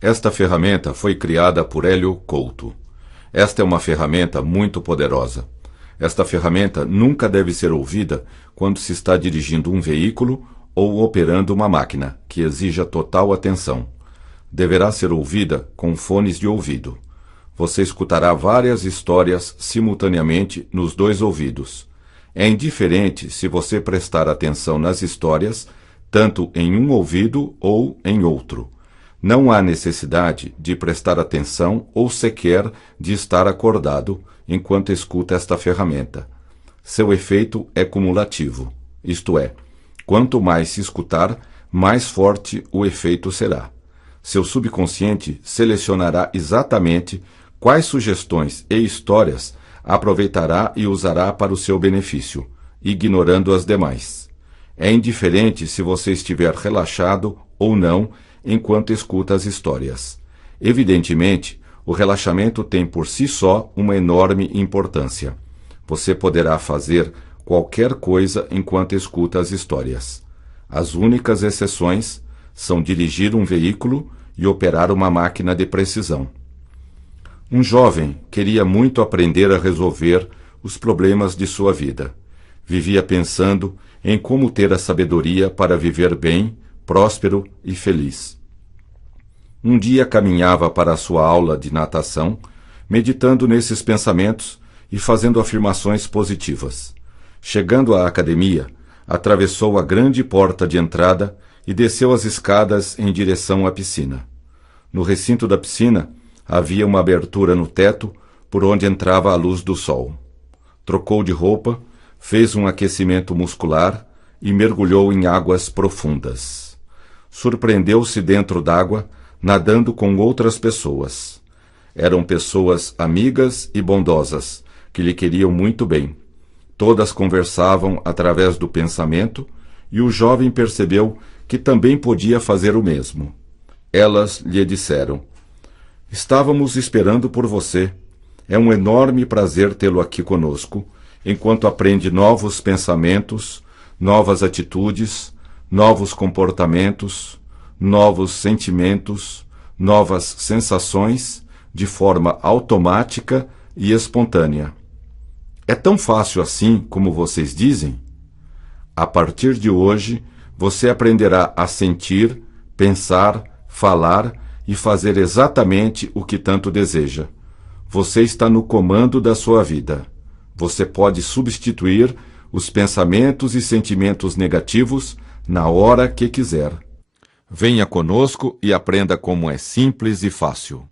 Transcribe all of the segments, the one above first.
Esta ferramenta foi criada por Hélio Couto. Esta é uma ferramenta muito poderosa. Esta ferramenta nunca deve ser ouvida quando se está dirigindo um veículo ou operando uma máquina, que exija total atenção. Deverá ser ouvida com fones de ouvido. Você escutará várias histórias simultaneamente nos dois ouvidos. É indiferente se você prestar atenção nas histórias, tanto em um ouvido ou em outro. Não há necessidade de prestar atenção ou sequer de estar acordado enquanto escuta esta ferramenta. Seu efeito é cumulativo, isto é, quanto mais se escutar, mais forte o efeito será. Seu subconsciente selecionará exatamente quais sugestões e histórias aproveitará e usará para o seu benefício, ignorando as demais. É indiferente se você estiver relaxado ou não enquanto escuta as histórias. Evidentemente, o relaxamento tem por si só uma enorme importância. Você poderá fazer qualquer coisa enquanto escuta as histórias. As únicas exceções são dirigir um veículo e operar uma máquina de precisão. Um jovem queria muito aprender a resolver os problemas de sua vida. Vivia pensando em como ter a sabedoria para viver bem, próspero e feliz. Um dia caminhava para a sua aula de natação, meditando nesses pensamentos e fazendo afirmações positivas. Chegando à academia, atravessou a grande porta de entrada e desceu as escadas em direção à piscina. No recinto da piscina, havia uma abertura no teto por onde entrava a luz do sol. Trocou de roupa, fez um aquecimento muscular e mergulhou em águas profundas. Surpreendeu-se dentro d'água, nadando com outras pessoas. Eram pessoas amigas e bondosas, que lhe queriam muito bem. Todas conversavam através do pensamento, e o jovem percebeu que também podia fazer o mesmo. Elas lhe disseram: "Estávamos esperando por você. É um enorme prazer tê-lo aqui conosco, enquanto aprende novos pensamentos, novas atitudes, novos comportamentos, novos sentimentos, novas sensações, de forma automática e espontânea. É tão fácil assim como vocês dizem? A partir de hoje, você aprenderá a sentir, pensar, falar e fazer exatamente o que tanto deseja. Você está no comando da sua vida. Você pode substituir os pensamentos e sentimentos negativos na hora que quiser. Venha conosco e aprenda como é simples e fácil."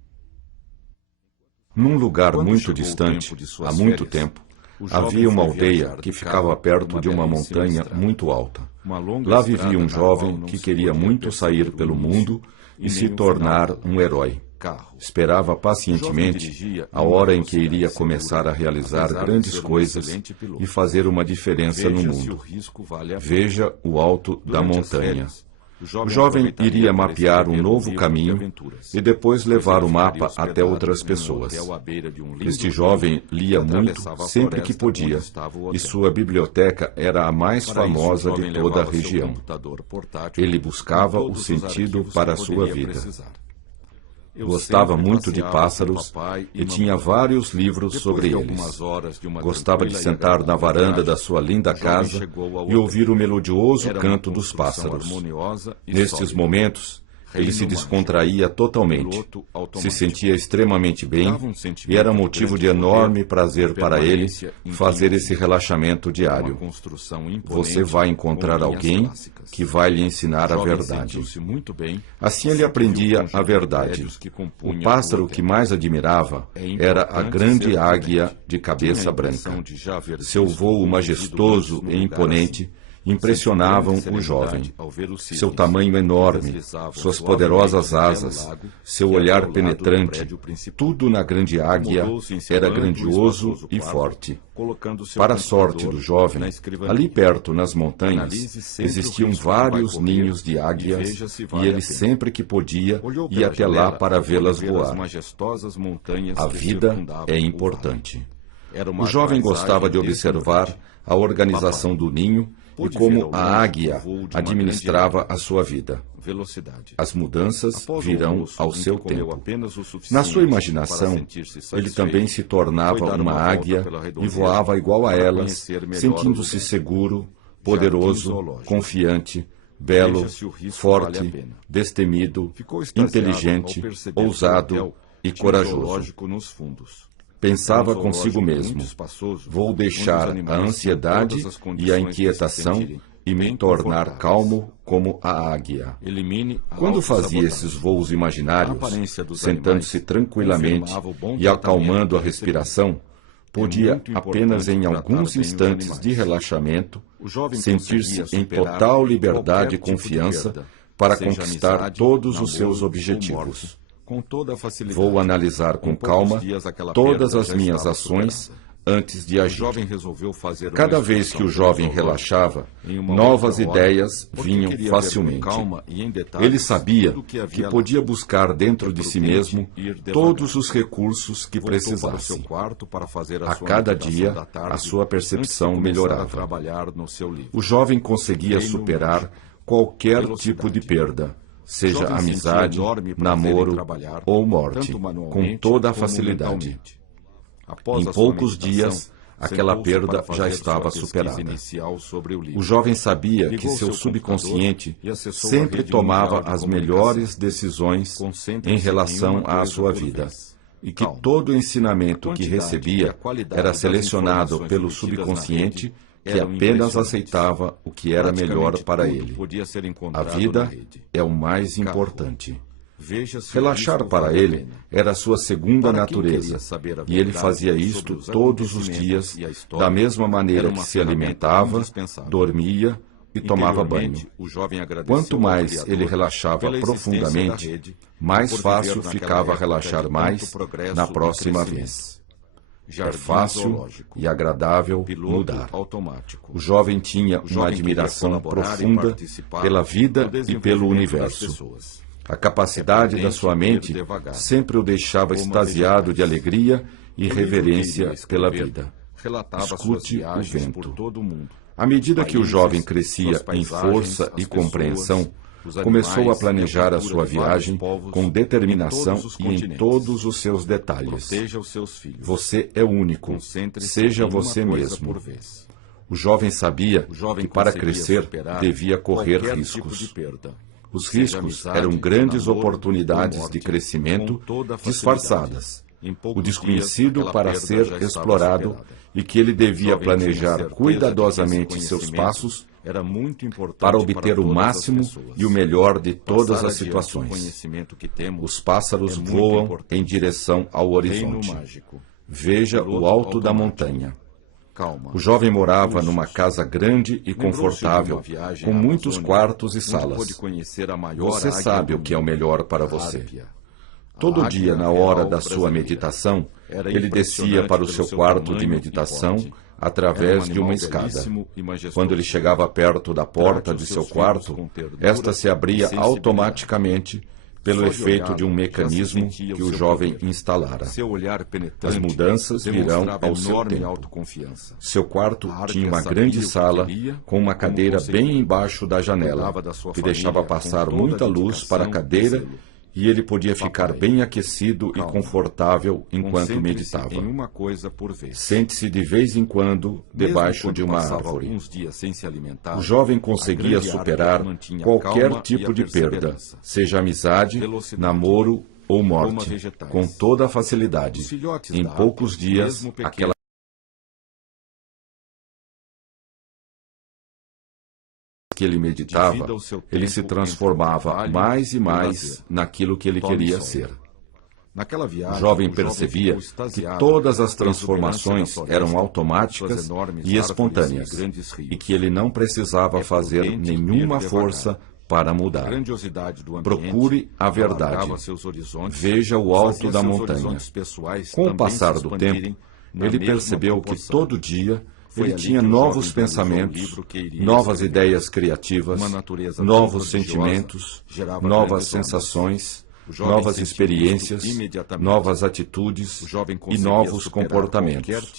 Num lugar muito distante, há muito tempo, havia uma aldeia que ficava perto de uma montanha muito alta. Lá vivia um jovem que queria muito sair pelo mundo e se tornar um herói. Esperava pacientemente a hora em que iria começar a realizar grandes coisas e fazer uma diferença no mundo. Veja o alto da montanha. O jovem iria mapear um novo caminho e depois levar o mapa até outras pessoas. Este jovem lia muito sempre que podia, e sua biblioteca era a mais famosa de toda a região. Ele buscava o sentido para a sua vida. Gostava muito de pássaros e tinha vários livros sobre eles. Gostava de sentar na varanda da sua linda casa e ouvir o melodioso canto dos pássaros. Nestes momentos, ele se descontraía totalmente, se sentia extremamente bem e era motivo de enorme prazer para ele fazer esse relaxamento diário. Você vai encontrar alguém que vai lhe ensinar a verdade. Assim ele aprendia a verdade. O pássaro que mais admirava era a grande águia de cabeça branca. Seu voo majestoso e imponente impressionavam o jovem. Seu tamanho enorme, suas poderosas asas, seu olhar penetrante, tudo na grande águia era grandioso e forte. Para a sorte do jovem, ali perto nas montanhas, existiam vários ninhos de águias e ele sempre que podia ia até lá para vê-las voar. A vida é importante. O jovem gostava de observar a organização do ninho e como a águia administrava a sua vida. As mudanças virão ao seu tempo. Na sua imaginação, ele também se tornava uma águia e voava igual a elas, sentindo-se seguro, poderoso, confiante, belo, forte, destemido, inteligente, ousado e corajoso. Pensava consigo mesmo: vou deixar a ansiedade e a inquietação e me tornar calmo como a águia. Quando fazia esses voos imaginários, sentando-se tranquilamente e acalmando a respiração, podia apenas em alguns instantes de relaxamento sentir-se em total liberdade e confiança para conquistar todos os seus objetivos. Vou analisar com calma todas as minhas ações antes de agir. Cada vez que o jovem relaxava, novas ideias vinham facilmente. Ele sabia que podia buscar dentro de si mesmo todos os recursos que precisasse. A cada dia, a sua percepção melhorava. O jovem conseguia superar qualquer tipo de perda, seja amizade, namoro ou morte, com toda a facilidade. Em poucos dias, aquela perda já estava superada. O jovem sabia que seu subconsciente sempre tomava as melhores decisões em relação à sua vida, e que todo o ensinamento que recebia era selecionado pelo subconsciente, que apenas aceitava o que era melhor para ele. A vida é o mais importante. Relaxar para ele era sua segunda natureza, e ele fazia isto todos os dias, da mesma maneira que se alimentava, dormia e tomava banho. Quanto mais ele relaxava profundamente, mais fácil ficava relaxar mais na próxima vez. É fácil e agradável mudar. O jovem tinha uma admiração profunda pela vida e pelo universo. A capacidade da sua mente sempre o deixava extasiado de alegria e reverência pela vida. Escute o vento. À medida que o jovem crescia em força e compreensão, começou a planejar a sua viagem com determinação e em todos os seus detalhes. Você é único, seja você mesmo. O jovem sabia que para crescer devia correr riscos. Os riscos eram grandes oportunidades de crescimento disfarçadas, o desconhecido para ser explorado, e que ele devia planejar cuidadosamente seus passos para obter o máximo e o melhor de todas as situações. Os pássaros voam em direção ao horizonte. Veja o alto da montanha. O jovem morava numa casa grande e confortável, com muitos quartos e salas. Você sabe o que é o melhor para você. Todo dia, na hora da sua meditação, ele descia para o seu quarto de meditação através de uma escada. Quando ele chegava perto da porta de seu quarto, esta se abria automaticamente pelo efeito de um mecanismo que o jovem instalara. As mudanças virão ao seu tempo. Seu quarto tinha uma grande sala com uma cadeira bem embaixo da janela, que deixava passar muita luz para a cadeira, e ele podia ficar bem aquecido e confortável enquanto meditava. Sente-se de vez em quando debaixo de uma árvore. O jovem conseguia superar qualquer tipo de perda, seja amizade, namoro ou morte, com toda a facilidade. Em poucos dias, aquela que ele meditava, ele se transformava mais e mais naquilo que ele queria ser. O jovem percebia que todas as transformações eram automáticas e espontâneas, e que ele não precisava fazer nenhuma força para mudar. Procure a verdade. Veja o alto da montanha. Com o passar do tempo, ele percebeu que todo dia ele tinha novos pensamentos, novas ideias criativas, novos sentimentos, novas sensações, novas experiências, novas atitudes e novos comportamentos.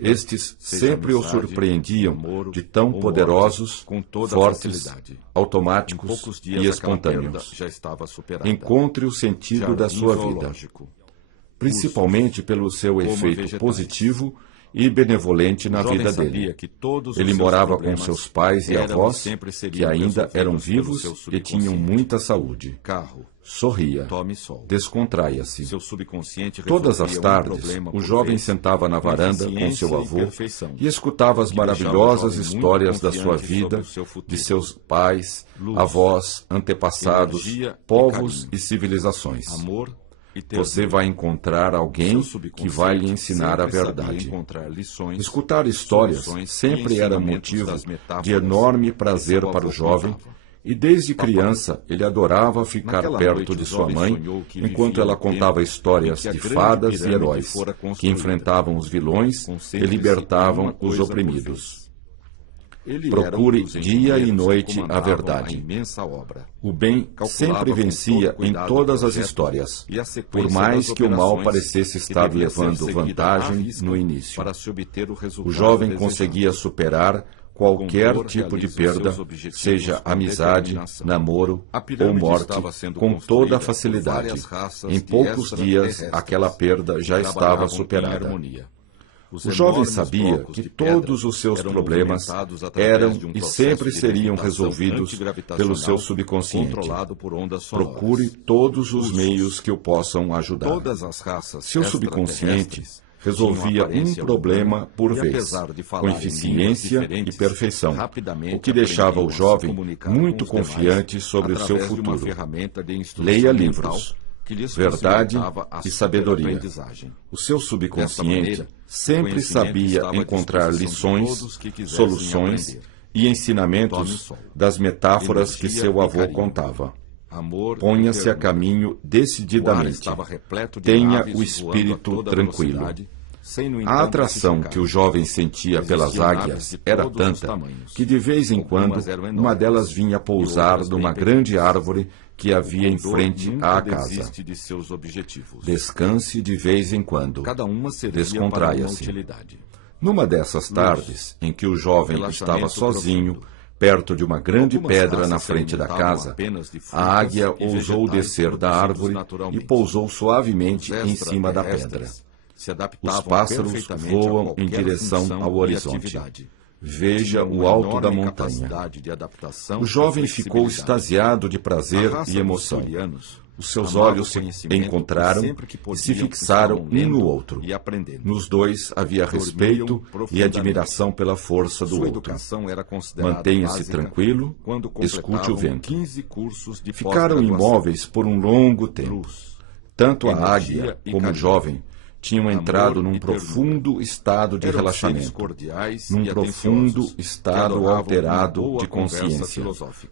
Estes sempre o surpreendiam de tão poderosos, fortes, automáticos e espontâneos. Encontre o sentido da sua vida, principalmente pelo seu efeito positivo e benevolente na vida dele. Ele morava com seus pais e avós, que ainda eram vivos e tinham muita saúde. Sorria, descontraia-se. Todas as tardes, o jovem sentava na varanda com seu avô e escutava as maravilhosas histórias da sua vida, de seus pais, avós, antepassados, povos e civilizações. Você vai encontrar alguém que vai lhe ensinar a verdade. Escutar histórias sempre era motivo de enorme prazer para o jovem, e desde criança ele adorava ficar perto de sua mãe enquanto ela contava histórias de fadas e heróis que enfrentavam os vilões e libertavam os oprimidos. Procure dia e noite a verdade. O bem sempre vencia em todas as histórias, por mais que o mal parecesse estar levando vantagem no início. O jovem conseguia superar qualquer tipo de perda, seja amizade, namoro ou morte, com toda facilidade. Em poucos dias, aquela perda já estava superada. O jovem sabia que todos os seus problemas eram e sempre seriam resolvidos pelo seu subconsciente. Procure todos os meios que o possam ajudar. Seu subconsciente resolvia um problema por vez, com eficiência e perfeição, o que deixava o jovem muito confiante sobre o seu futuro. Leia livros, verdade e sabedoria. O seu subconsciente sempre sabia encontrar lições, soluções e ensinamentos das metáforas que seu avô contava. Ponha-se a caminho decididamente. Tenha o espírito tranquilo. A atração que o jovem sentia pelas águias era tanta que de vez em quando uma delas vinha pousar numa grande árvore que havia em frente à casa. Descanse de vez em quando. Descontraia-se. Numa dessas tardes, em que o jovem estava sozinho, perto de uma grande pedra na frente da casa, a águia ousou descer da árvore e pousou suavemente em cima da pedra. Os pássaros voam em direção ao horizonte. Veja o alto da montanha. O jovem ficou extasiado de prazer e emoção. Os seus olhos se encontraram e se fixaram um no outro. Nos dois havia respeito e admiração pela força do outro. Mantenha-se tranquilo, escute o vento. Ficaram imóveis por um longo tempo. Tanto a águia como o jovem tinham entrado num profundo estado de relaxamento, num profundo estado alterado de consciência,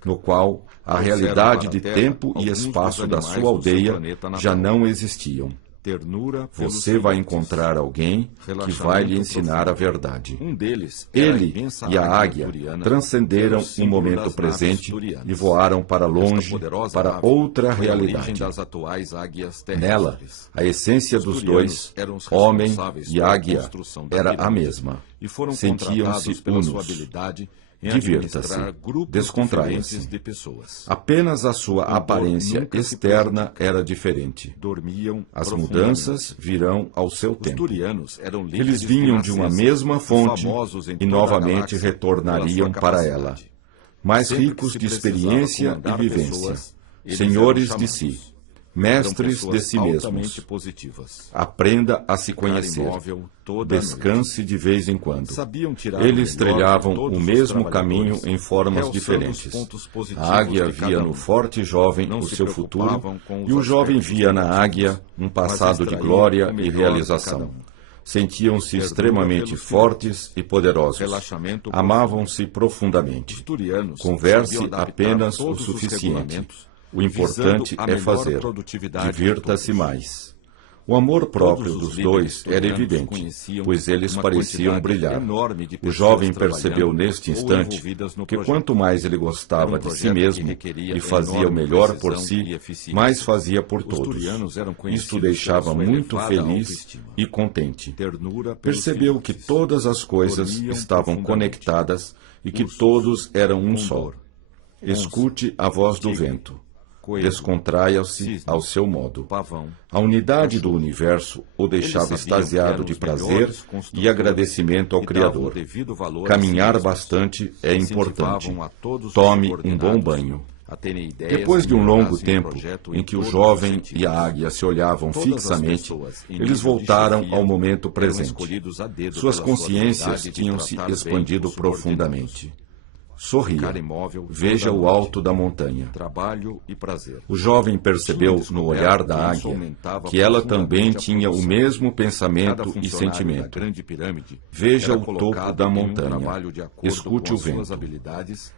no qual a realidade de tempo e espaço da sua aldeia já não existiam. Você vai encontrar alguém que vai lhe ensinar a verdade. Ele e a águia transcenderam o momento presente e voaram para longe, para outra realidade. Nela, a essência dos dois, homem e águia, era a mesma. Sentiam-se unos. Divirta-se, descontraia-se. Apenas a sua aparência externa era diferente. As mudanças virão ao seu tempo. Eles vinham de uma mesma fonte e novamente retornariam para ela. Mais ricos de experiência e vivência, senhores de si, mestres de si mesmos. Aprenda a se conhecer. Descanse de vez em quando. Eles trilhavam o mesmo caminho em formas diferentes. A águia via no forte jovem o seu futuro, e o jovem via na águia um passado de glória e realização. Sentiam-se extremamente fortes e poderosos. Amavam-se profundamente. Converse apenas o suficiente. O importante é fazer. Divirta-se mais. O amor próprio dos dois era evidente, pois eles pareciam brilhar. O jovem percebeu neste instante que quanto mais ele gostava de si mesmo e fazia o melhor por si, mais fazia por todos. Isto o deixava muito feliz e contente. Percebeu que todas as coisas estavam conectadas e que todos eram um só. Escute a voz do vento. Descontraia-se ao seu modo. A unidade do universo o deixava extasiado de prazer e agradecimento ao Criador. Caminhar bastante é importante. Tome um bom banho. Depois de um longo tempo em que o jovem e a águia se olhavam fixamente, eles voltaram ao momento presente. Suas consciências tinham se expandido profundamente. Sorria. Veja o alto da montanha. O jovem percebeu no olhar da águia que ela também tinha o mesmo pensamento e sentimento. Veja o topo da montanha. Escute o vento.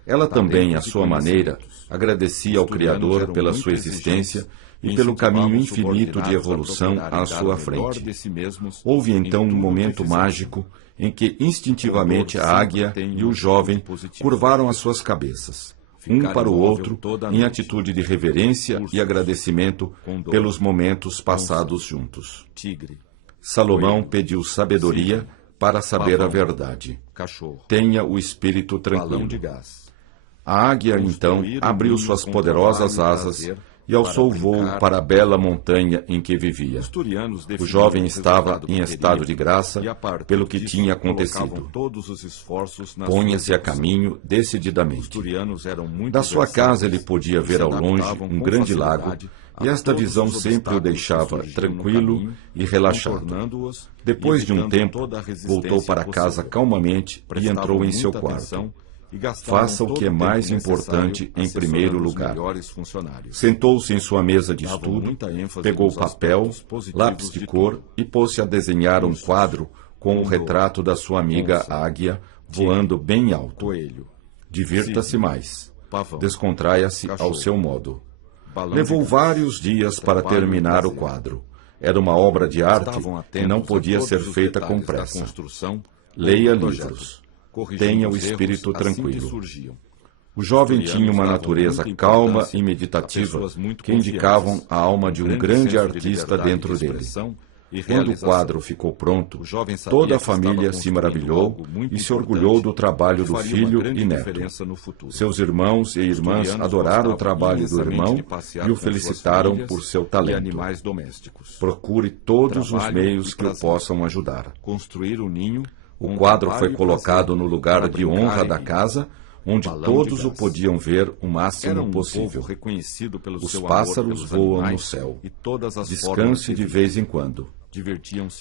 Ela também, à sua maneira, agradecia ao Criador pela sua existência e pelo caminho infinito de evolução à sua frente. Houve então um momento mágico em que instintivamente a águia e o jovem curvaram as suas cabeças, um para o outro, em atitude de reverência e agradecimento pelos momentos passados juntos. Salomão pediu sabedoria para saber a verdade. Tenha o espírito tranquilo. A águia, então, abriu suas poderosas asas e alçou o voo para a bela montanha em que vivia. O jovem estava em estado de graça pelo que tinha acontecido. Ponha-se a caminho decididamente. Da sua casa ele podia ver ao longe um grande lago, e esta visão sempre o deixava tranquilo e relaxado. Depois de um tempo, voltou para casa calmamente e entrou em seu quarto. Faça o que é mais importante em primeiro lugar. Sentou-se em sua mesa de estudo, pegou papel, lápis de cor e pôs-se a desenhar um quadro com o retrato da sua amiga águia voando bem alto. Divirta-se mais. Descontraia-se ao seu modo. Levou vários dias para terminar o quadro. Era uma obra de arte e não podia ser feita com pressa. Leia livros. Tenha o espírito tranquilo. O jovem tinha uma natureza calma e meditativa que indicavam a alma de um grande artista dentro dele. Quando o quadro ficou pronto, toda a família se maravilhou e se orgulhou do trabalho do filho e neto. Seus irmãos e irmãs adoraram o trabalho do irmão e o felicitaram por seu talento. Procure todos os meios que o possam ajudar. O quadro foi colocado no lugar de honra da casa, onde todos o podiam ver o máximo possível. Os pássaros voam no céu. Descanse de vez em quando.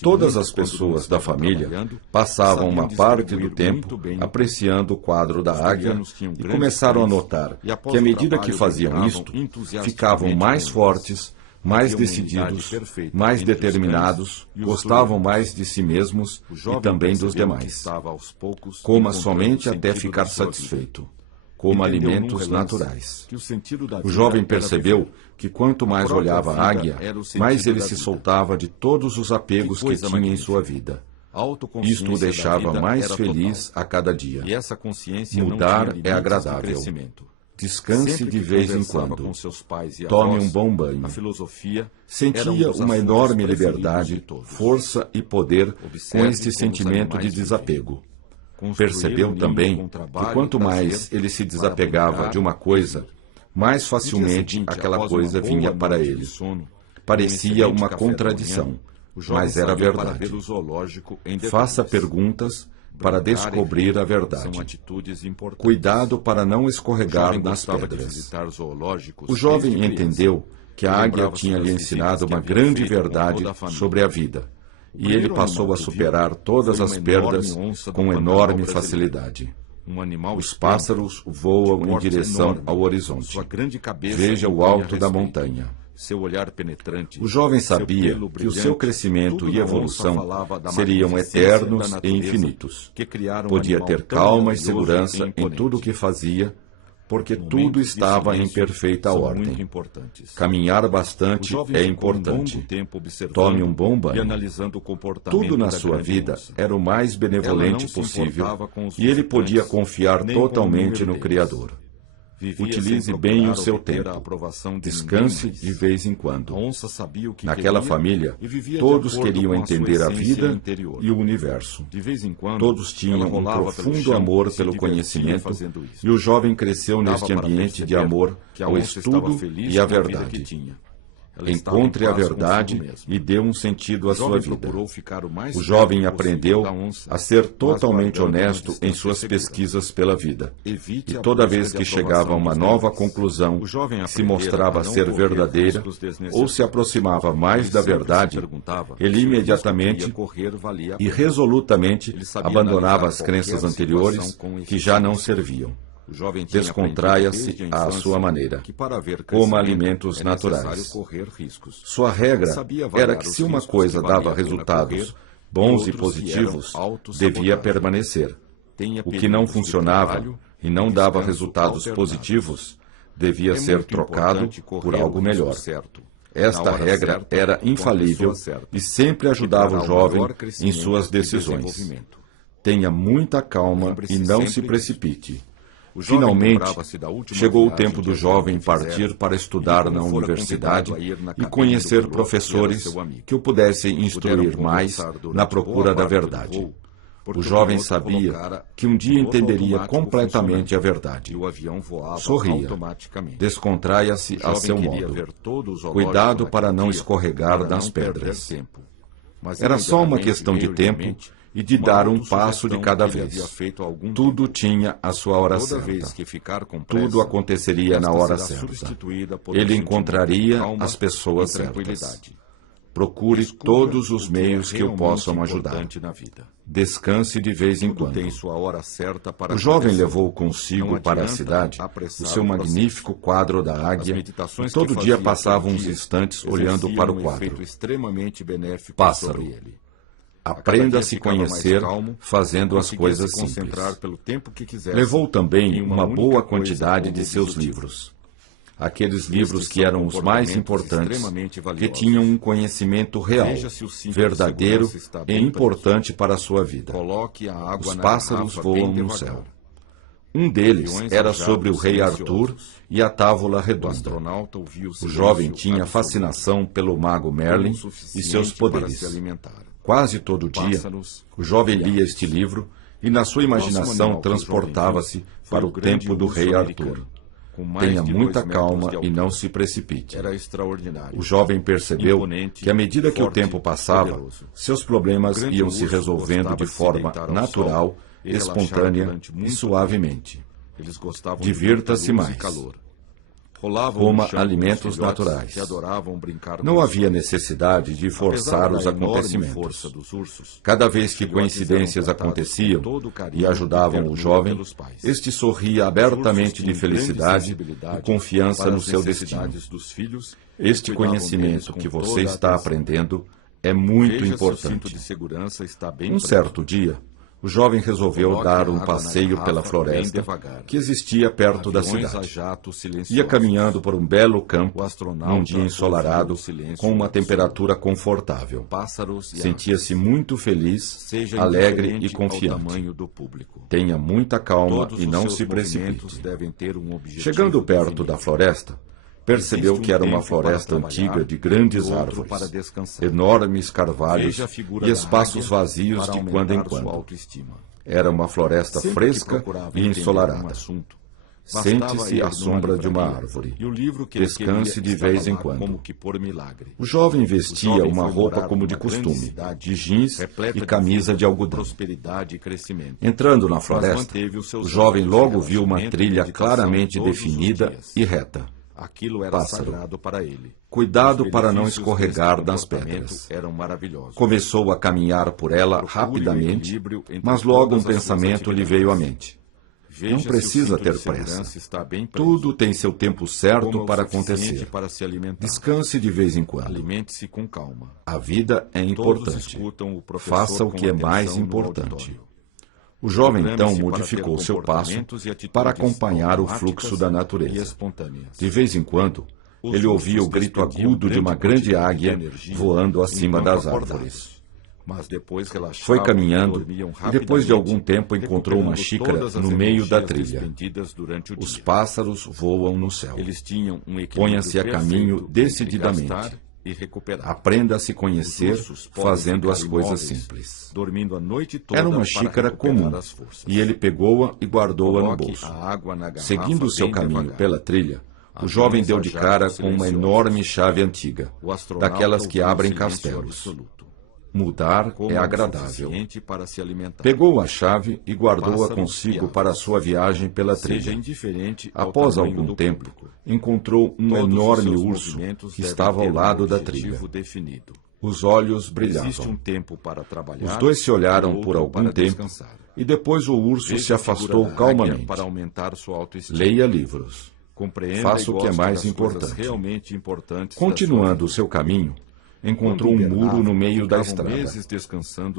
Todas as pessoas da família passavam uma parte do tempo apreciando o quadro da águia e começaram a notar que, à medida que faziam isto, ficavam mais fortes, mais decididos, mais determinados, gostavam mais de si mesmos e também dos demais. Coma somente até ficar satisfeito. Coma alimentos naturais. O jovem percebeu que quanto mais olhava a águia, mais ele se soltava de todos os apegos que tinha em sua vida. Isto o deixava mais feliz a cada dia. Mudar é agradável. Descanse de vez em quando. Tome um bom banho. Sentia uma enorme liberdade, força e poder com este sentimento de desapego. Percebeu também que quanto mais ele se desapegava de uma coisa, mais facilmente aquela coisa vinha para ele. Parecia uma contradição, mas era verdade. Faça perguntas para descobrir a verdade. Cuidado para não escorregar nas pedras. O jovem entendeu que a águia tinha lhe ensinado uma grande verdade sobre a vida, e ele passou a superar todas as perdas com enorme facilidade. Os pássaros voam em direção ao horizonte. Veja o alto da montanha. O jovem sabia que o seu crescimento e evolução seriam eternos e infinitos. Podia ter calma e segurança em tudo o que fazia, porque tudo estava em perfeita ordem. Caminhar bastante é importante. Tome um bom banho. Tudo na sua vida era o mais benevolente possível e ele podia confiar totalmente no Criador. Utilize bem o seu tempo. Descanse de vez em quando. Naquela família, todos queriam entender a vida e o universo. Todos tinham um profundo amor pelo conhecimento e o jovem cresceu neste ambiente de amor ao estudo e à verdade. Encontre a verdade e dê um sentido à sua vida. O jovem aprendeu a ser totalmente honesto em suas pesquisas pela vida. E toda vez que chegava a uma nova conclusão, se mostrava ser verdadeira ou se aproximava mais da verdade, ele imediatamente e resolutamente abandonava as crenças anteriores que já não serviam. Descontraia-se à sua maneira. Coma alimentos naturais. Sua regra era que se uma coisa dava resultados bons e positivos, devia permanecer. O que não funcionava e não dava resultados positivos, devia ser trocado por algo melhor. Esta regra era infalível e sempre ajudava o jovem em suas decisões. Tenha muita calma e não se precipite. Finalmente, chegou o tempo do jovem partir para estudar na universidade e conhecer professores que o pudessem instruir mais na procura da verdade. O jovem sabia que um dia entenderia completamente a verdade. Sorria. Descontraia-se a seu modo. Cuidado para não escorregar nas pedras. Era só uma questão de tempo e de dar um passo de cada vez. Tudo tinha a sua hora certa. Tudo aconteceria na hora certa. Ele encontraria as pessoas certas. Procure todos os meios que o possam ajudar. Descanse de vez em quando. O jovem levou consigo para a cidade o seu magnífico quadro da águia e todo dia passava uns instantes olhando para o quadro. Pássaro. Aprenda a se conhecer fazendo as coisas simples. Levou também uma boa quantidade de seus livros. Aqueles livros que eram os mais importantes, que tinham um conhecimento real, verdadeiro e importante para a sua vida. Os pássaros voam no céu. Um deles era sobre o rei Arthur e a Távola Redonda. O jovem tinha fascinação pelo mago Merlin e seus poderes. Quase todo dia, o jovem lia este livro e na sua imaginação transportava-se para o tempo do rei Arthur. Tenha muita calma e não se precipite. O jovem percebeu que à medida que o tempo passava, seus problemas iam se resolvendo de forma natural, espontânea e suavemente. Divirta-se mais. Coma alimentos naturais. Não havia necessidade de forçar os acontecimentos. Cada vez que coincidências aconteciam e ajudavam o jovem, este sorria abertamente de felicidade e confiança no seu destino. Este conhecimento que você está aprendendo é muito importante. Um certo dia, o jovem resolveu dar um passeio pela floresta que existia perto da cidade. Ia caminhando por um belo campo, num dia ensolarado, com uma temperatura confortável. Sentia-se muito feliz, alegre e confiante. Tenha muita calma e não se precipite. Chegando perto da floresta, percebeu que era uma floresta antiga de grandes árvores, enormes carvalhos e espaços vazios de quando em quando. Era uma floresta fresca e ensolarada. Sente-se à sombra de uma árvore. Descanse de vez em quando. O jovem vestia uma roupa como de costume, de jeans e camisa de algodão. Entrando na floresta, o jovem logo viu uma trilha claramente definida e reta. Pássaro. Cuidado para não escorregar nas pedras. Começou a caminhar por ela rapidamente, mas logo um pensamento lhe veio à mente. Não precisa ter pressa. Tudo tem seu tempo certo para acontecer. Descanse de vez em quando. A vida é importante. Faça o que é mais importante. O jovem então modificou seu passo para acompanhar o fluxo da natureza. De vez em quando, ele ouvia o grito agudo de uma grande águia voando acima das árvores. Foi caminhando e depois de algum tempo encontrou uma xícara no meio da trilha. Os pássaros voam no céu. Ponha-se a caminho decididamente. Aprenda a se conhecer fazendo as coisas simples. Era uma xícara comum e ele pegou-a e guardou-a no bolso. Seguindo o seu caminho pela trilha, o jovem deu de cara com uma enorme chave antiga, daquelas que abrem castelos. Mudar é agradável. Pegou a chave e guardou-a consigo para a sua viagem pela trilha. Após algum tempo, encontrou um enorme urso que estava ao lado da trilha. Os olhos brilhavam. Os dois se olharam por algum tempo e depois o urso se afastou calmamente. Leia livros. Faça o que é mais importante. Continuando o seu caminho, encontrou um muro no meio da estrada.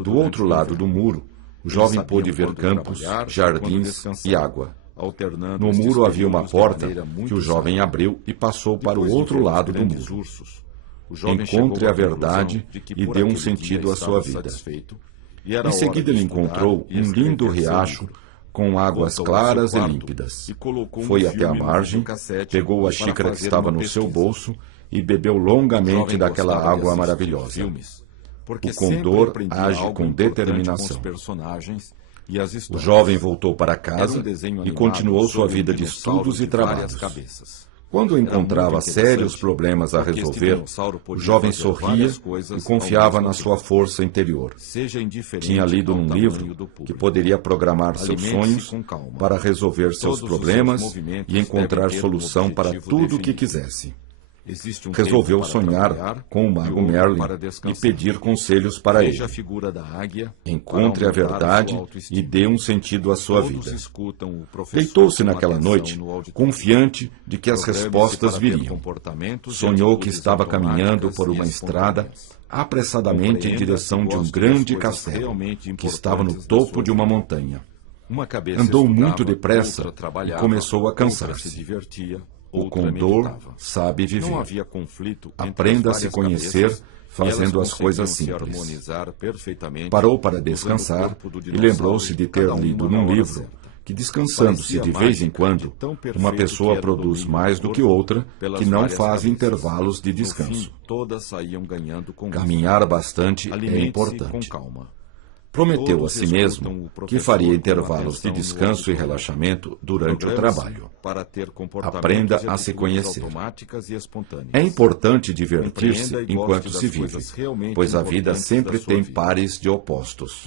Do outro lado do muro, o jovem pôde ver campos, jardins e água. No muro havia uma porta que o jovem abriu e passou para o outro lado do muro. Encontre a verdade e dê um sentido à sua vida. Em seguida ele encontrou um lindo riacho com águas claras e límpidas. Foi até a margem, pegou a xícara que estava no seu bolso e bebeu longamente daquela água maravilhosa. O condor age com determinação. O jovem voltou para casa e continuou sua vida de estudos e trabalhos. Quando encontrava sérios problemas a resolver, o jovem sorria e confiava na sua força interior. Tinha lido num livro que poderia programar seus sonhos para resolver seus problemas e encontrar solução para tudo o que quisesse. Resolveu sonhar com o mago Merlin e pedir conselhos para ele. Encontre a verdade e dê um sentido à sua vida. Deitou-se naquela noite, confiante de que as respostas viriam. Sonhou que estava caminhando por uma estrada apressadamente em direção de um grande castelo que estava no topo de uma montanha. Andou muito depressa e começou a cansar-se. O condor sabe viver. Aprenda a se conhecer fazendo as coisas simples. Parou para descansar e lembrou-se de ter lido num livro que, descansando-se de vez em quando, uma pessoa produz mais do que outra que não faz intervalos de descanso. Caminhar bastante é importante. Prometeu a si mesmo que faria intervalos de descanso e relaxamento durante o trabalho. Aprenda a se conhecer. É importante divertir-se enquanto se vive, pois a vida sempre tem pares de opostos: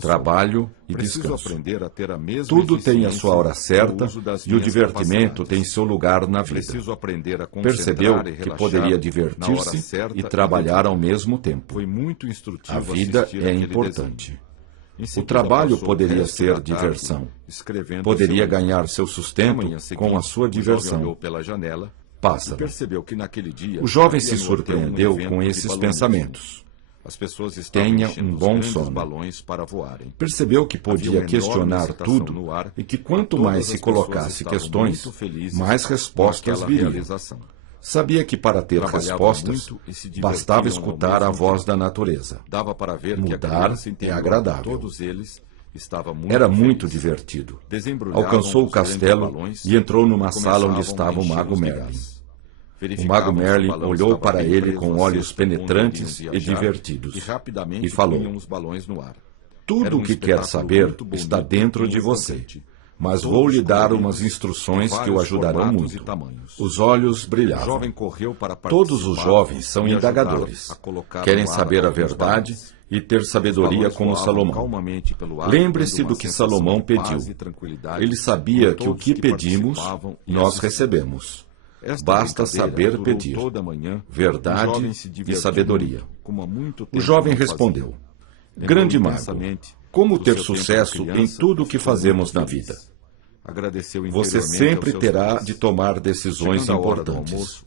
trabalho e descanso. Tudo tem a sua hora certa e o divertimento tem seu lugar na vida. Percebeu que poderia divertir-se e trabalhar ao mesmo tempo. A vida é importante. O trabalho poderia ser diversão. Poderia ganhar seu sustento com a sua diversão. Pássaro. O jovem se surpreendeu com esses pensamentos. Tenha um bom sono. Percebeu que podia questionar tudo e que quanto mais se colocasse questões, mais respostas viriam. Sabia que para ter respostas, bastava escutar a voz da natureza. Mudar é agradável. Era muito divertido. Alcançou o castelo e entrou numa sala onde estava o mago Merlin. O mago Merlin olhou para ele com olhos penetrantes e divertidos e falou: tudo o que quer saber está dentro de você. Mas vou lhe dar umas instruções que o ajudarão muito. Os olhos brilhavam. Todos os jovens são indagadores. Querem saber a verdade e ter sabedoria como Salomão. Lembre-se do que Salomão pediu. Ele sabia que o que pedimos, nós recebemos. Basta saber pedir. Verdade e sabedoria. O jovem respondeu: grande mago, como ter sucesso em tudo o que fazemos na vida? Você sempre terá de tomar decisões importantes.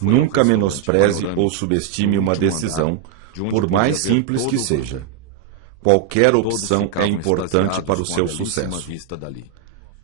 Nunca menospreze ou subestime uma decisão, por mais simples que seja. Qualquer Todos opção é ficavam importante extasiados para o com a seu belíssima sucesso. vista dali.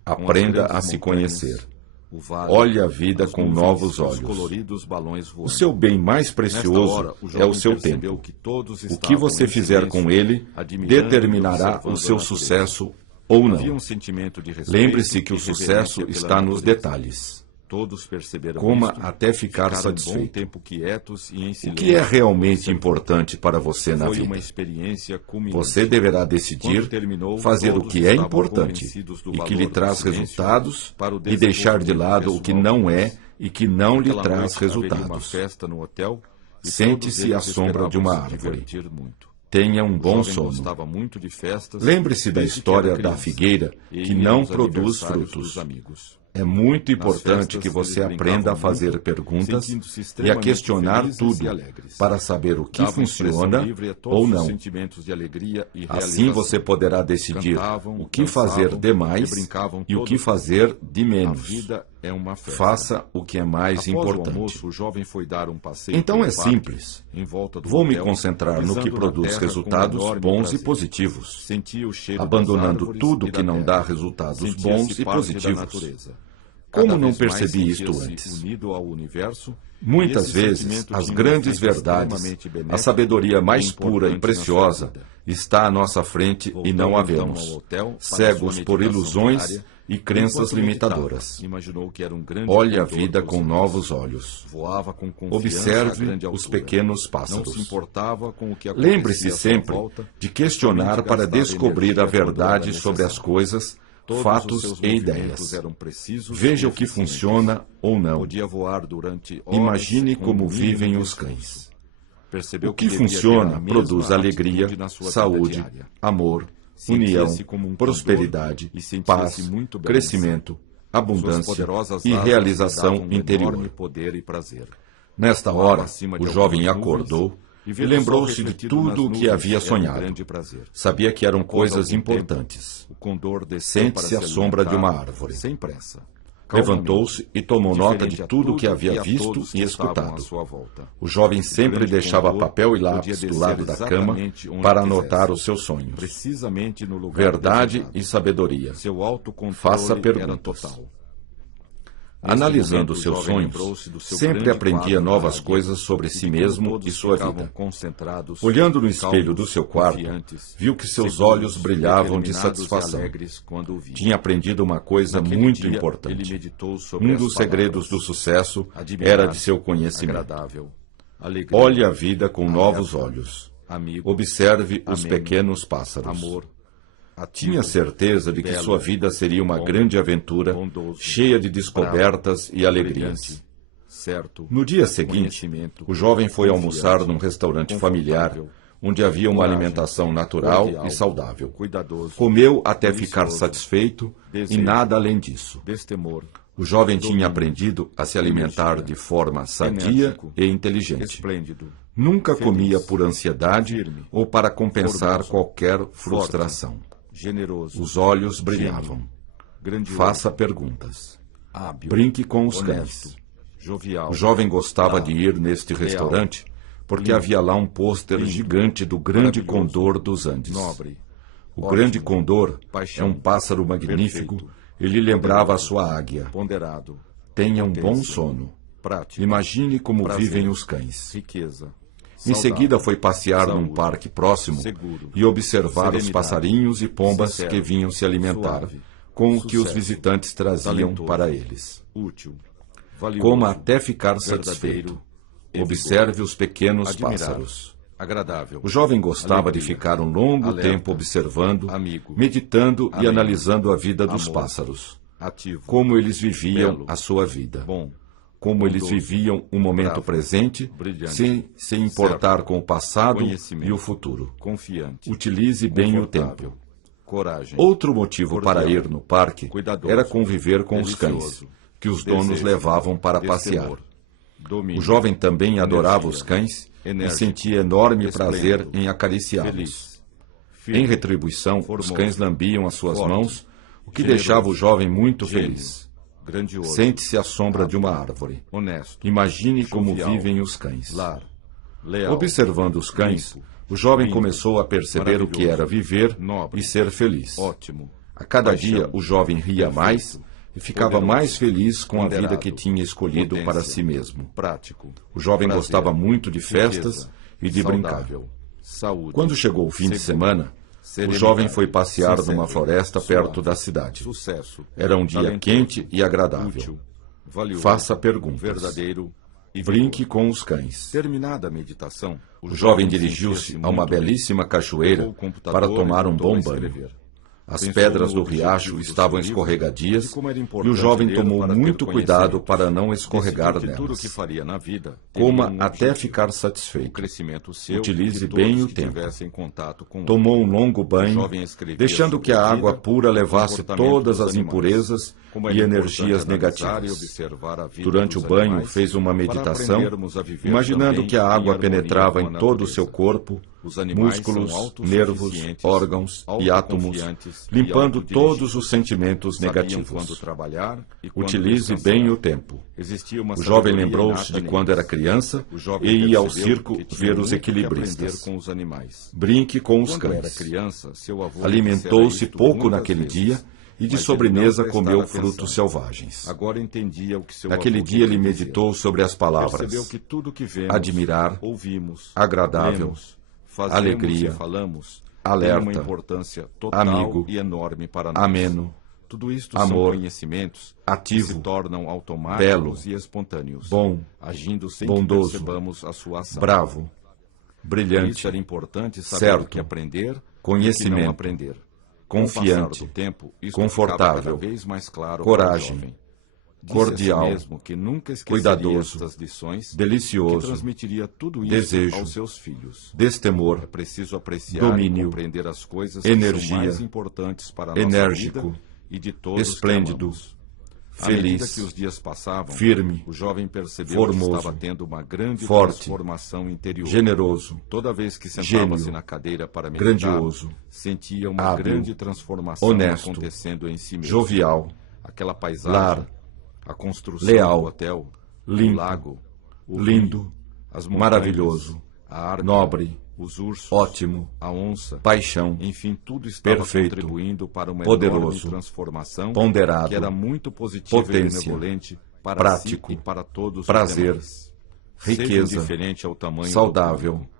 Aprenda Com as a se grandes conhecer. montanhas, o vale, Olhe a vida as com nuvens, novos os olhos. coloridos balões O voando. seu bem mais Nesta precioso hora, o é jovem o seu percebeu tempo. que todos O estavam que você em fizer com silêncio, ele admirando e determinará observando o seu a natureza. sucesso ou Havia não. um sentimento de respeito Lembre-se que o e sucesso reverência pela está nos natureza. detalhes. Todos perceberam Coma isto, até ficar ficaram um bom satisfeito. tempo quietos e em O silêncio. que é realmente observando. importante para você na Foi uma vida? experiência culminante. Você deverá Quando decidir terminou, fazer o todos que é estavam importante convencidos do e que valor lhe do traz silêncio resultados para o e deixar de desenvolvimento lado o que pessoal não deles. é e que não lhe Aquela traz noite haveria uma resultados. festa no hotel e Sente-se todos à eles sombra de uma esperavam se árvore. divertir muito. Tenha um O bom jovem sono. gostava muito de festas. Lembre-se da desde que era história da criança, figueira e que ia não aos produz aniversários frutos. dos amigos. É muito importante festas, que você eles aprenda a brincavam fazer muito, perguntas sentindo-se e a extremamente questionar felizes tudo e alegres. para saber o que Davam expressão funciona livre a todos ou os não. sentimentos de alegria e Assim realização. você poderá decidir Cantavam, o que fazer dançavam demais e brincavam e o todo que o fazer de A menos. vida é uma festa. Faça o que é mais Após o importante. almoço, o jovem foi dar um passeio Então pelo é parque, simples. em volta do Vou me hotel, concentrar no que pisando na produz terra resultados com enorme bons prazer. e positivos, Sentia o cheiro abandonando das árvores tudo e que da não terra. dá resultados Sentia-se bons e parte da positivos. natureza. Como Cada não vez mais percebi isto sentia-se antes? unido ao universo, Muitas e esse vezes, sentimento as tinha um grandes efeito verdades, extremamente a benéfico sabedoria mais e pura e importante na preciosa, sua vida. está à nossa frente e não a Voltou, então, vemos, ao hotel para cegos sua por meditação ilusões diária. e crenças Enquanto meditava, limitadoras. imaginou que era um grande Olhe a condor vida dos com Andes. novos olhos. Voava com confiança a Observe grande os altura. pequenos Não pássaros. se importava com o que acontecia Lembre-se à sua sempre volta, de questionar somente para gastava descobrir a energia quando verdade era sobre as necessário. coisas, Todos os fatos seus e movimentos ideias. eram precisos Veja e o que eficientes. funciona ou não. Podia voar durante horas Imagine com como o mínimo vivem de os esforço. cães. Percebeu O que devia ter funciona a mesma produz atitude alegria, na sua vida saúde, diária. amor, Sentia-se união, como um prosperidade, condor e sentia-se paz, muito bem crescimento, Suas abundância poderosas e asas realização lhe davam um interior. enorme poder e prazer. Nesta Voava hora, acima de o jovem algumas nuvens acordou e e vendo o sol lembrou-se de refletido tudo nas o que nuvens havia era um sonhado. grande prazer. Sabia que eram Após coisas algum tempo, importantes. O condor desceu Sente-se para à se sombra de uma alimentar árvore. sem pressa. Levantou-se e tomou nota de Diferente a tudo o que tudo havia e a visto todos e que estavam à escutado. sua volta. O jovem sempre grande deixava condor papel e podia lápis do descer lado da cama exatamente onde para quisesse. anotar os seus sonhos. Precisamente no lugar Verdade desejado. e sabedoria. Seu autocontrole Faça era perguntas. total. Analisando Neste seus momento, o jovem sonhos, lembrou-se do seu sempre grande aprendia quadro novas da águia, coisas sobre e si de como mesmo todos e sua ficavam vida. concentrados, Olhando no espelho do calmos, seu quarto, confiantes, viu que seus seguros, olhos brilhavam de determinados e satisfação. alegres quando o via. Tinha aprendido uma coisa Naquele muito dia, ele importante. meditou sobre Um as dos segredos palavras, do sucesso admirar, era de seu conhecimento. agradável, alegria, Olhe a vida com novos alerta, olhos. amigo, Observe os ameno, pequenos pássaros. amor, ativo, Tinha certeza de que belo, sua vida seria uma bom, grande aventura, bondoso, cheia de descobertas e alegrias. brilhante, certo, No dia seguinte, conhecimento, o jovem foi confiante, almoçar num restaurante familiar, confortável, onde havia uma coragem, alimentação natural cordial, e saudável. cuidadoso, Comeu até delicioso, ficar satisfeito e desejo, nada além disso. destemor, O jovem tinha domínio, aprendido a se alimentar energia, de forma sadia enérgico, e inteligente. esplêndido, Nunca feliz, comia por ansiedade firme, ou para compensar formoso, qualquer frustração. generoso, Os olhos brilhavam. grandioso, Faça perguntas. hábil, Brinque com os honesto, cães. jovial, O jovem gostava claro, de ir neste real, restaurante porque lindo, havia lá um pôster lindo, gigante do grande maravilhoso, condor dos Andes. nobre, O ótimo, grande condor é paixão, um pássaro magnífico perfeito, e lhe lembrava a sua águia. ponderado, Tenha um bom potência, sono. prático, Imagine como prazer, vivem os cães. riqueza, Em seguida saudável, foi passear num saúde, parque próximo seguro, e observar os serenidade, passarinhos e pombas sincero, que vinham se alimentar suave, com o que os sucesso, visitantes traziam talentoso, para eles. útil, valioso, Coma até ficar verdadeiro satisfeito. e Observe os pequenos admirável, pássaros. agradável, O jovem gostava de alegria, ficar um longo alerta, tempo observando, amigo, meditando e ameno, analisando a vida dos amor, pássaros. ativo, Como eles viviam belo, a sua vida. bom, Como eles bondoso, viviam o momento bravo, presente, brilhante, sem se importar certo, com o passado conhecimento, e o futuro. confiante, Utilize bem o confortável, tempo. coragem, Outro motivo cordial, para ir no parque cuidadoso, era conviver com os cães, delicioso, que os donos desejo, levavam para destemor, passear. domínio, O jovem também adorava energia, os cães e enérgico, sentia enorme prazer esplêndido, em acariciá-los. feliz, firme, Em retribuição, os formoso, cães lambiam as suas forte, mãos, o que generoso, deixava o jovem muito gênio, feliz. grandioso, Sente-se à sombra de uma árvore. honesto, Imagine como jovial, vivem os cães. lar, leal, Observando os cães, limpo, o jovem lindo, começou a perceber o que maravilhoso, era viver nobre, e ser feliz. ótimo, A cada paixão, dia, o jovem ria perfeito, mais e ficava poderoso, mais feliz com a vida ponderado, que tinha escolhido potência, para si mesmo. prático, O jovem prazer, gostava muito de festas riqueza, e de brincar. saudável, saúde, Quando chegou o fim de seguro, semana, o serenidade, jovem foi passear sincero, numa floresta suave, perto da cidade. sucesso, Era um dia talentoso, quente e agradável. útil, valioso, Faça perguntas. verdadeiro e Brinque vigor. com os cães. Terminada a meditação, O jovem sentia-se dirigiu-se a muito uma bem. belíssima Pegou cachoeira o computador para e tomar um voltou bom a banho. escrever. As Pensou pedras no do riacho objetivo do estavam seu livro escorregadias e como era e importante o jovem ler tomou para ter muito cuidado conhecimento. para não escorregar Decidiu que tudo o que nelas. faria na vida teria Coma um até objetivo. ficar O satisfeito. crescimento seu Utilize e de todos bem o que tempo. tivessem contato com Tomou um ele. longo O banho, jovem escrevia deixando sobre que a a água vida pura e o levasse comportamento todas dos as animais. impurezas Como e era energias importante analisar e negativas. observar a vida Durante o dos banho, animais fez uma para meditação, aprendermos a viver imaginando também que a em água harmonia penetrava com a em todo o seu natureza. corpo, Os animais músculos, são nervos, autossuficientes, órgãos e átomos, autoconfiantes e limpando autodirigidos. todos os sentimentos Sabiam negativos. quando trabalhar e quando Utilize descansar. bem o tempo. Existia uma O jovem sabedoria lembrou-se de inata quando neles. era criança O jovem e ia ao percebeu circo que tinha ver os muito que aprender equilibristas. com os animais. Brinque com os Quando era cães. criança, seu avô Alimentou-se dissera isto pouco muitas naquele vezes, dia e de mas ele sobremesa não comeu prestava frutos atenção. selvagens. Agora entendia o que seu Naquele avô dia ele queria dizer. meditou sobre as palavras Percebeu que tudo que vemos, admirar, ouvimos, agradável, lemos, fazemos alegria, e falamos alerta, tem uma importância total amigo, e enorme para nós. ameno, Tudo isto amor, são conhecimentos ativo, que se tornam automáticos belo, e espontâneos, bom, agindo sem bondoso, que percebamos a sua ação. bravo, Por isso brilhante, era importante saber certo, o que aprender e o que conhecimento, não aprender. confiante, Com o passar do tempo, isso confortável, ficava cada vez mais claro coragem, para o jovem. Disse cordial, a si mesmo que nunca esqueceria cuidadoso, estas lições, que delicioso, transmitiria tudo isso desejo, aos seus filhos. É destemor, preciso apreciar domínio, e compreender as coisas energia, que são mais importantes para a nossa enérgico, vida e de todos esplêndido, que amamos. À medida feliz, que os dias passavam, firme, o jovem percebeu formoso, que estava tendo uma grande forte, transformação interior. generoso, Toda vez que sentava-se gênio, na cadeira para meditar, grandioso, sentia uma hábil, grande transformação honesto, acontecendo em si mesmo. jovial, Aquela paisagem, lar, a construção leal, do hotel, limpo, o lago, o lindo, rio, as montanhas, maravilhoso, a árvore, nobre, os ursos, ótimo, a onça, paixão, enfim, tudo estava perfeito, contribuindo para uma poderoso, enorme transformação ponderado, que era muito positiva potência, e benevolente para prático, si e para todos prazer, os demais. riqueza, Seja indiferente ao tamanho saudável, do problema.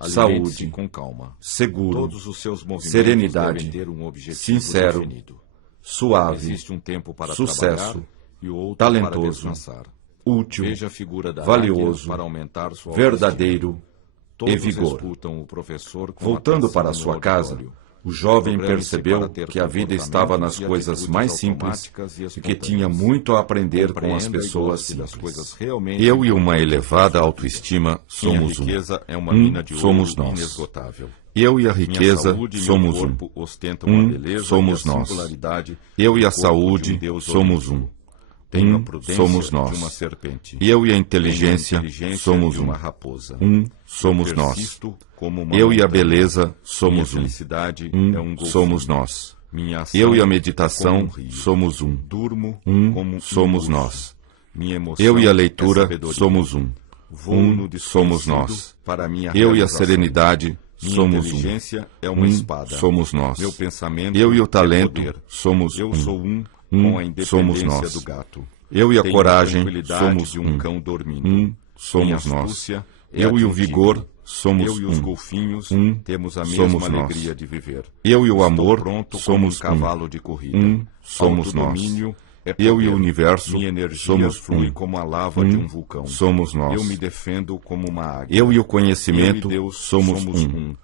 Alimente-se saúde, com calma. seguro, Todos os seus movimentos serenidade, devem ter um objetivo sincero, definido. suave, Existe um tempo para sucesso, trabalhar e outro talentoso, para descansar. útil, Veja a figura da valioso, águia para aumentar sua verdadeiro autoestima. Todos e vigor. escutam o professor com Voltando atenção para no sua casa, auditório. o jovem Programe-se percebeu para ter que a vida estava nas comportamentos e coisas atitudes mais simples automáticas e e que tinha espontâneas. muito a aprender com as Compreenda e pessoas goste das simples. coisas realmente Eu e uma importantes elevada na sua autoestima vida. somos Minha um. riqueza é uma mina de ouro somos nós. inesgotável. Eu e a Minha riqueza saúde e somos meu um. corpo ostentam a beleza somos e a nós. singularidade Eu e do a corpo saúde de um Deus somos um. olímpico. Tenho a prudência somos de nós. uma serpente. Eu e a Tenho a inteligência inteligência somos de um. uma raposa. Somos nós. Persisto como uma Eu e a montanha. beleza somos Minha um. felicidade é um golfinho. Somos nós. Minha ação Eu e a é meditação como um rio. somos um. Durmo como um somos urso. nós. Minha emoção Eu e a é leitura sabedoria. somos um. Vou no somos desconhecido nós. para a minha Eu e a realização. serenidade Minha somos um. inteligência é uma espada. Somos nós. Meu pensamento Eu e o é talento poder. somos Eu um. sou um com a somos independência nós. do gato. Eu e a Tenho coragem tranquilidade somos de um um. cão dormindo. Somos Minha nós. astúcia é Eu a e de o um vigor tigre. somos Eu e os um. golfinhos temos a somos mesma nós. alegria de viver. Eu e o Estou amor pronto somos como um cavalo de corrida. somos nós. Autodomínio é Eu e o poder. universo Minha energia somos flui como a lava de um vulcão. Somos nós. Eu me defendo como uma águia. Eu e o conhecimento Eu e Deus somos um.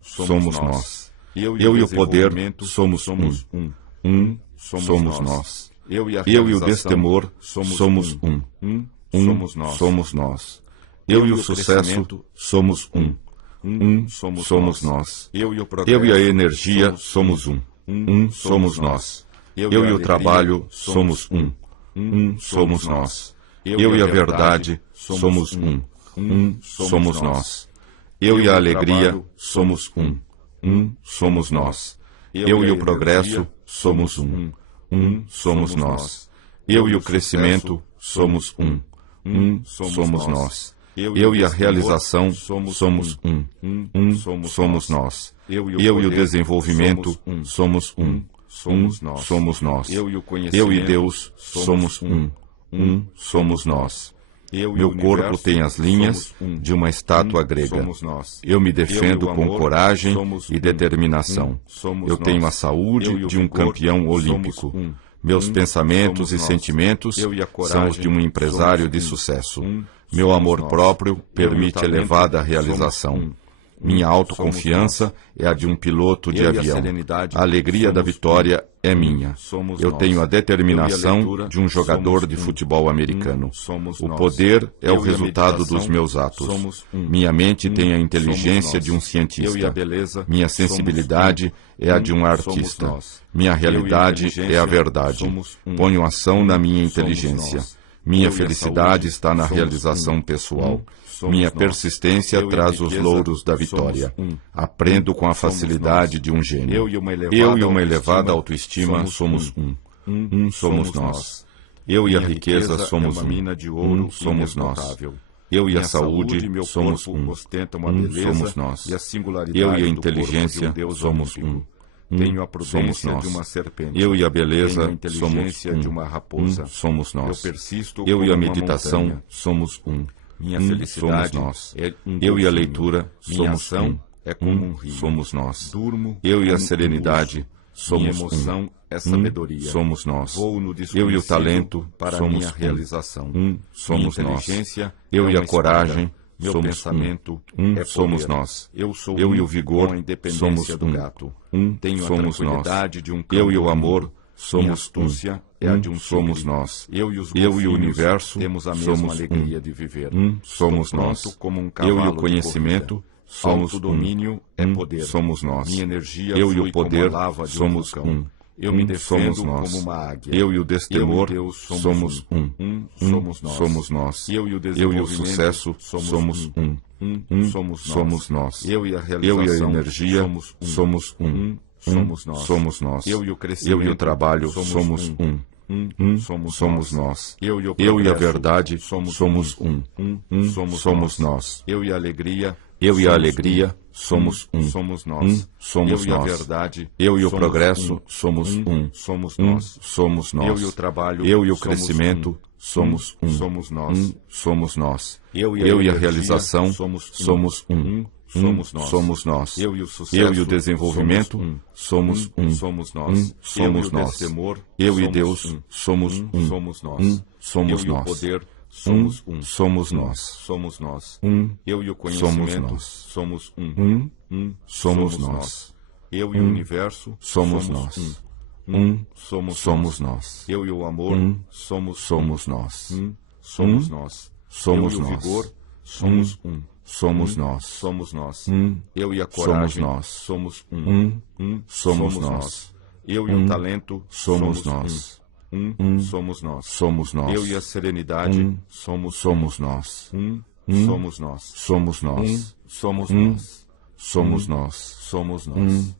Somos nós. Eu e o poder desenvolvimento somos um. Somos nós. Eu e a Eu e o realização destemor somos um. Somos nós. Somos nós. Eu e o sucesso crescimento somos um. Somos nós. Eu e o progresso Eu e a energia somos um. Somos nós. Eu e o trabalho somos um. Somos nós. Eu e a verdade somos um. Somos nós. Eu e a alegria somos um. Somos nós. Eu e o progresso somos um. Somos nós. Eu e o crescimento somos um. Somos nós. Eu e a realização somos um. Somos nós. Eu e o desenvolvimento somos um. Somos nós. Eu e Deus somos um. Somos nós. Meu corpo tem as linhas de uma estátua grega. Eu me defendo com coragem e determinação. Eu tenho a saúde de um campeão olímpico. Meus pensamentos e sentimentos são os de um empresário de sucesso. Meu amor próprio permite elevada realização. Minha autoconfiança é a de um piloto de avião. A alegria da vitória é minha. Eu tenho a determinação de um jogador de futebol americano. O poder é o resultado dos meus atos. Minha mente tem a inteligência de um cientista. Minha sensibilidade é a de um artista. Minha realidade é a verdade. Ponho ação na minha inteligência. Minha felicidade está na realização pessoal. Minha persistência traz os louros da vitória. Aprendo com a facilidade de um gênio. Eu e uma elevada autoestima somos um. Somos nós. Eu e a riqueza somos um. Somos nós. Eu e a saúde somos um. Somos nós. Eu e a inteligência somos um. Tenho a prudência de uma serpente. Eu e a beleza Tenho a inteligência somos de uma raposa. Somos nós. Eu persisto Eu e como a uma meditação montanha. somos um. Minha Somos felicidade nós. é um Eu e a golfinho. leitura Minha somos ação um. é como um rio. Somos nós. Durmo Eu e a como um serenidade urso. somos Minha emoção é sabedoria. Somos nós. Vou no Eu e o desconhecido talento para somos minha realização. Somos minha nós. inteligência Eu é e a uma coragem espada. Meu somos pensamento é Somos poder. nós. Eu sou Eu e o vigor com a independência somos do gato. Tenho a Somos tranquilidade nós. de um cão Eu e o dormindo. amor Minha somos astúcia é a de um Somos tigre. nós. Eu e os Eu e o golfinhos universo temos a mesma somos alegria de viver. Somos Estou nós. pronto como um Eu cavalo e o de conhecimento corrida. somos Autodomínio é poder. Somos nós. Minha energia Eu e flui o poder como a lava de um somos vulcão. Eu me defendo somos nós. como uma águia. Eu e o destemor Eu e Deus somos somos nós. Somos nós. Eu e o Eu e o desenvolvimento sucesso somos Somos nós. Eu e a Eu e a realização energia somos Somos nós. Somos nós. Eu e o crescimento Eu e o trabalho somos Somos nós. Eu e a verdade somos nós. Eu e a alegria somos somos nós. Somos Eu e a nós. verdade Eu e o somos progresso somos somos nós. Somos nós. Eu e o trabalho Eu e o somos crescimento somos somos nós. Somos nós. Eu e a Eu e a energia realização somos somos somos nós. Eu Eu e o sucesso Eu e o desenvolvimento somos somos nós. Somos Eu e o nós. destemor Eu e somos Deus somos somos nós. Somos Eu e o nós. poder somos Somos nós. somos nós. Um. Eu e o Somos conhecimento nós. somos Somos nós. Eu e o universo Somos nós. somos Somos nós. Eu e o amor somos Somos nós. somos nós. Somos Eu e o nós. vigor somos Somos nós. somos nós. Eu e a Somos coragem nós. somos Somos nós. Eu e o talento Somos nós. somos nós. Somos nós. Eu e a serenidade somos nós. somos nós. Somos nós. Somos nós. Somos nós. Somos nós.